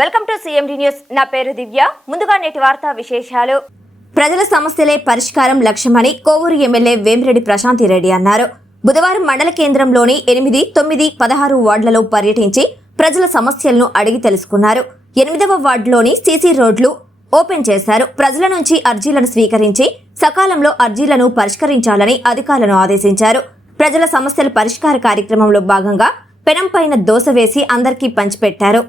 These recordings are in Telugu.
Welcome to CMD news. నా పేరు దివ్య. ముందుగా నేటి వార్తా విశేషాలు. ప్రజల సమస్యలే పరిష్కారం లక్ష్యమని కోవూరు ఎమ్మెల్యే వేమిరెడ్డి ప్రశాంతిరెడ్డి అన్నారు. బుధవారం మండల కేంద్రంలోని 8, 9, 16 వార్డులలో పర్యటించి ప్రజల సమస్యలను అడిగి తెలుసుకున్నారు. 8వ వార్డులోని సీసీ రోడ్లు ఓపెన్ చేశారు. ప్రజల నుంచి అర్జీలను స్వీకరించి సకాలంలో అర్జీలను పరిష్కరించాలని అధికారులను ఆదేశించారు. ప్రజల సమస్యల పరిష్కార కార్యక్రమంలో భాగంగా పెనం పైన దోశ వేసి అందరికీ పంచిపెట్టారు.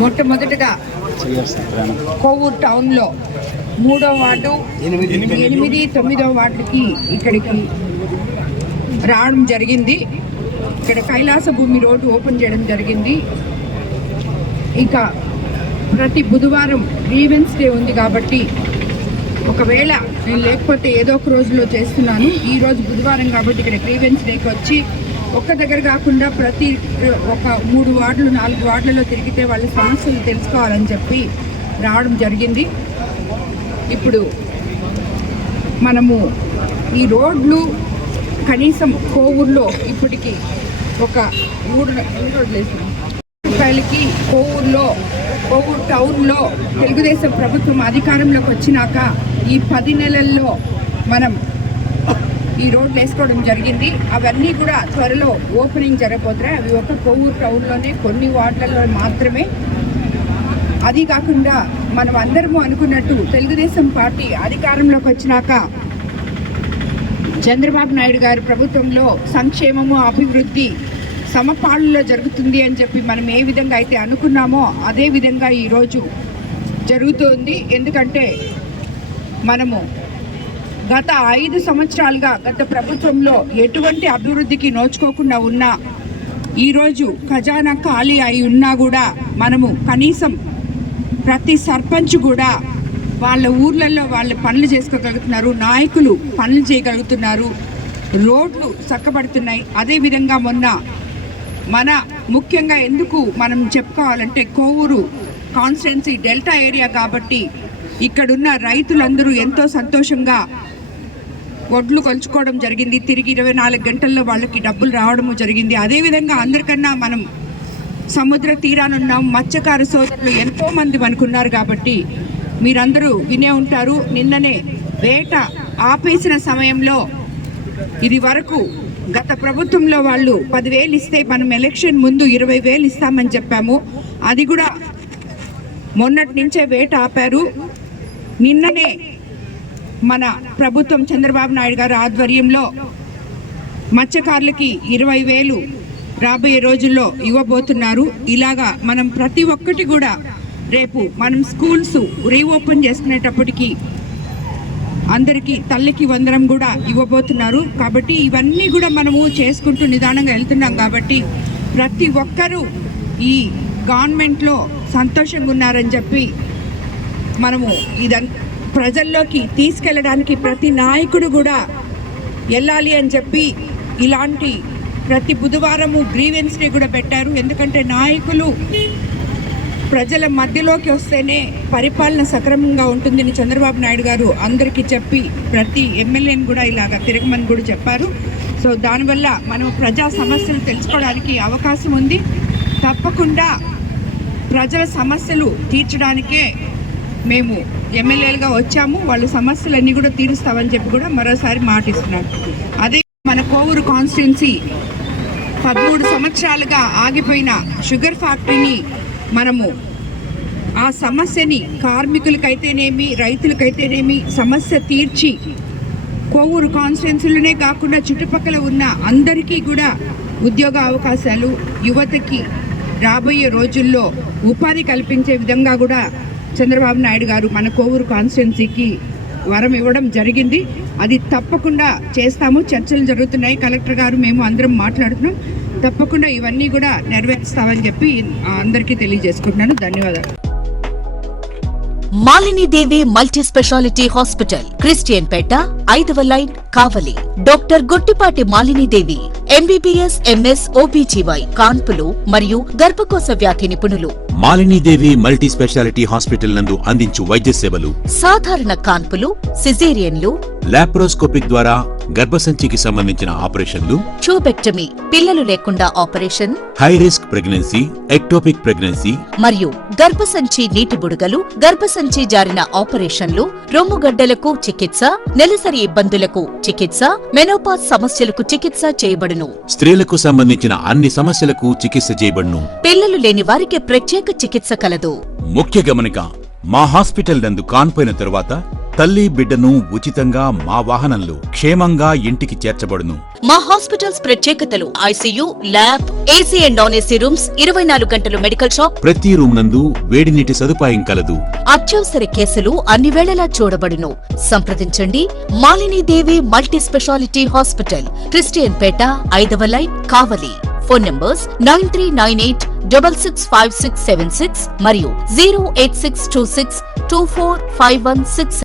మొట్టమొదటిగా కోవూరు టౌన్లో 3వ వార్డు 8, 9వ వార్డుకి ఇక్కడికి రావడం జరిగింది. ఇక్కడ కైలాస భూమి రోడ్డు ఓపెన్ చేయడం జరిగింది. ఇక ప్రతి బుధవారం గ్రీవెన్స్ డే ఉంది కాబట్టి ఒకవేళ నేను లేకపోతే ఏదో ఒక రోజులో చేస్తున్నాను. ఈరోజు బుధవారం కాబట్టి ఇక్కడ గ్రీవెన్స్ డేకి వచ్చి ఒక్క దగ్గర కాకుండా ప్రతి ఒక 3 వార్డులు 4 వార్డులలో తిరిగితే వాళ్ళ సమస్యలు తెలుసుకోవాలని చెప్పి రావడం జరిగింది. ఇప్పుడు మనము ఈ రోడ్లు కనీసం కోవూరులో ఇప్పటికి ఒక 3 రోడ్లు రూపాయలకి కోవూరు టౌన్లో తెలుగుదేశం ప్రభుత్వం అధికారంలోకి వచ్చినాక ఈ 10 నెలల్లో మనం ఈ రోడ్లు వేసుకోవడం జరిగింది. అవన్నీ కూడా త్వరలో ఓపెనింగ్ జరగబోతున్నాయి. అవి ఒక కోవూరు టౌన్లోనే కొన్ని వార్డులలో మాత్రమే. అది కాకుండా మనం అందరము అనుకున్నట్టు తెలుగుదేశం పార్టీ అధికారంలోకి వచ్చినాక చంద్రబాబు నాయుడు గారి ప్రభుత్వంలో సంక్షేమము అభివృద్ధి సమపాళ్ళలో జరుగుతుంది అని చెప్పి మనం ఏ విధంగా అయితే అనుకున్నామో అదే విధంగా ఈరోజు జరుగుతుంది. ఎందుకంటే మనము గత 5 సంవత్సరాలుగా గత ప్రభుత్వంలో ఎటువంటి అభివృద్ధికి నోచుకోకుండా ఉన్నా ఈరోజు ఖజానా ఖాళీ అయి ఉన్నా కూడా మనము కనీసం ప్రతి సర్పంచ్ కూడా వాళ్ళ ఊర్లలో వాళ్ళ పనులు చేసుకోగలుగుతున్నారు, నాయకులు పనులు చేయగలుగుతున్నారు, రోడ్లు చక్కబడుతున్నాయి. అదేవిధంగా మొన్న మన ముఖ్యంగా ఎందుకు మనం చెప్పుకోవాలంటే కోవూరు కాన్స్టిట్యున్సీ డెల్టా ఏరియా కాబట్టి ఇక్కడున్న రైతులందరూ ఎంతో సంతోషంగా వడ్లు కొలుచుకోవడం జరిగింది. తిరిగి 24 గంటల్లో వాళ్ళకి డబ్బులు రావడము జరిగింది. అదేవిధంగా అందరికన్నా మనం సముద్ర తీరానున్నాం. మత్స్యకార సోదరులు ఎంతోమంది మనకున్నారు కాబట్టి మీరందరూ వినే ఉంటారు. నిన్ననే వేట ఆపేసిన సమయంలో ఇది వరకు గత ప్రభుత్వంలో వాళ్ళు 10,000 ఇస్తే మనం ఎలక్షన్ ముందు 20,000 ఇస్తామని చెప్పాము. అది కూడా మొన్నటి నుంచే వేట ఆపారు. నిన్ననే మన ప్రభుత్వం చంద్రబాబు నాయుడు గారి ఆధ్వర్యంలో మత్స్యకారులకి 20,000 రాబోయే రోజుల్లో ఇవ్వబోతున్నారు. ఇలాగా మనం ప్రతి ఒక్కటి కూడా రేపు మనం స్కూల్స్ రీఓపెన్ చేసుకునేటప్పటికీ అందరికీ తల్లికి వందనం కూడా ఇవ్వబోతున్నారు. కాబట్టి ఇవన్నీ కూడా మనము చేసుకుంటూ నిదానంగా వెళ్తున్నాం. కాబట్టి ప్రతి ఒక్కరూ ఈ గవర్నమెంట్లో సంతోషంగా ఉన్నారని చెప్పి మనము ప్రజల్లోకి తీసుకెళ్ళడానికి ప్రతి నాయకుడు కూడా వెళ్ళాలి అని చెప్పి ఇలాంటి ప్రతి బుధవారము గ్రీవెన్స్ డే కూడా పెట్టారు. ఎందుకంటే నాయకులు ప్రజల మధ్యలోకి వస్తేనే పరిపాలన సక్రమంగా ఉంటుందని చంద్రబాబు నాయుడు గారు అందరికీ చెప్పి ప్రతి ఎమ్మెల్యేని కూడా ఇలాగ తిరగమని కూడా చెప్పారు. సో దానివల్ల మనం ప్రజా సమస్యలు తెలుసుకోవడానికి అవకాశం ఉంది. తప్పకుండా ప్రజల సమస్యలు తీర్చడానికే మేము ఎమ్మెల్యేలుగా వచ్చాము. వాళ్ళ సమస్యలన్నీ కూడా తీరుస్తామని చెప్పి కూడా మరోసారి మాటిస్తున్నాను. అదే మన కోవూరు కాన్స్టిట్యున్సీ 13 సంవత్సరాలుగా ఆగిపోయిన షుగర్ ఫ్యాక్టరీని మనము ఆ సమస్యని కార్మికులకైతేనేమి రైతులకైతేనేమి సమస్య తీర్చి కోవూరు కాన్స్టిట్యున్సీలోనే కాకుండా చుట్టుపక్కల ఉన్న అందరికీ కూడా ఉద్యోగ అవకాశాలు, యువతకి రాబోయే రోజుల్లో ఉపాధి కల్పించే విధంగా కూడా చంద్రబాబు నాయుడు గారు మన కోవూరు కాన్స్టిట్యున్సీకి వరం ఇవ్వడం జరిగింది. అది తప్పకుండా చేస్తాము. చర్చలు జరుగుతున్నాయి. కలెక్టర్ గారు మేము అందరం మాట్లాడుతున్నాం. తప్పకుండా ఇవన్నీ కూడా నెరవేరుస్తామని చెప్పి అందరికీ తెలియజేసుకుంటున్నాను. ధన్యవాదాలు. Malinidevi multi speciality hospital, Christian Peta, 5వ line, Kavali. Doctor Gottipati Malinidevi, MBBS, MS, OBGY, కాన్పులు మరియు గర్భకోశ వ్యాధి నిపుణులు. మాలినీదేవి మల్టీ స్పెషాలిటీ హాస్పిటల్ నందు అందించు వైద్య సేవలు: సాధారణ కాన్పులు, సిజేరియన్లు, లాప్రోస్కోపిక్ ద్వారా గర్భసంచికి సంబంధించిన ఆపరేషన్లు, ట్యూబెక్టమీ, పిల్లలు లేకుండా operation, high risk pregnancy, ectopic pregnancy మరియు గర్భసంచి నీటి బుడగలు, గర్భసంచి జారిన ఆపరేషన్లు, రొమ్ముగడ్డలకు చికిత్స, నెలసరి ఇబ్బందులకు చికిత్స, మెనోపాజ్ సమస్యలకు చికిత్స చేయబడును. స్త్రీలకు సంబంధించిన అన్ని సమస్యలకు చికిత్స చేయబడును. పిల్లలు లేని వారికి ప్రత్యేక చికిత్స కలదు. ముఖ్య గమనిక: మా హాస్పిటల్ నందు కాన్పోయిన తరువాత తల్లి బిడ్డను ఉచితంగా మా వాహనంలో క్షేమంగా ఇంటికి చేర్చబడును. మా హాస్పిటల్స్ ప్రత్యేకతలు: ICU, lab, AC and non AC rooms, 24 గంటలు మెడికల్ షాప్, ప్రతి రూమ్ నందు వేడి నీటి సదుపాయం కలదు. అత్యవసర కేసులు అన్ని వేళలా చూడబడును. సంప్రదించండి. Malinidevi multi speciality hospital, Christian Peta, 5వ లైన్, కావలి. ఫోన్ నంబర్స్ 9398665676 మరియు 08626245166.